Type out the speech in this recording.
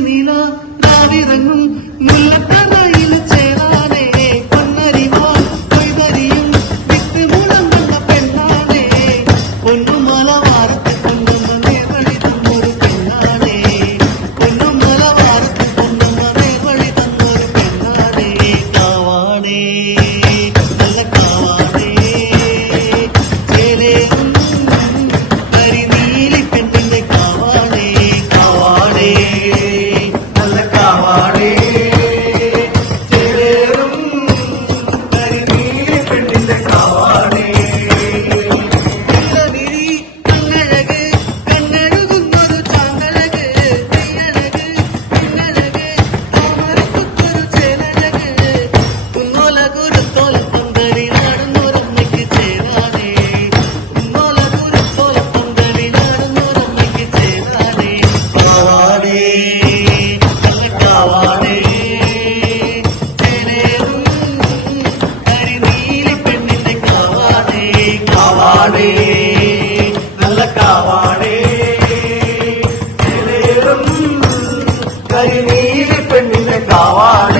നീല രാവിറങ്ങും മുല്ലക്കടയിൽ ചേരാനേ പൊന്നരിവാൻ കൊയ്തരിയും വിത്ത് മുളങ്ങുന്ന പെണ്ണാണേ പൊന്നുമലവാരത്ത് കൊണ്ടുവന്ന നേർവഴി തന്നൊരു പെണ്ണാണേ പൊന്നുമലവാരത്ത് കൊണ്ടുവന്ന നേർവഴി തന്നൊരു പെണ്ണാണേ കാവാണേ നല്ല കാവാണേ ചേലേറും കരിനീലി പെണ്ണിന്റെ കാവാണേ കാവാണേ നല്ല കാവാണേ ചേലേറും കരിനീലി പെണ്ണിന്റെ കാവാണേ വിരി കണ്ണഴക് കണ്ണഴുകുന്നൊരു ചാങ്കഴക് നെയ്യഴക് പിന്നഴക് താമരക്കുത്തൊരു ചേലഴക് കുന്നോല കുരുത്തോല പന്തലി നാടുന്നൊരമ്മയ്ക്ക് ചേരാനേ കുന്നോല കുരുത്തോല പന്തലി നാടുന്നൊരമ്മയ്ക്ക് ചേരാനേ കാവാണേ നല്ല കാവാണേ ചേലേറും കരിനീലി പെണ്ണിന്റെ കാവാണേ കാവാണേ നല്ല കാവാണേ ചേലേറും കരിനീലി പെണ്ണിന്റെ കാവാണേ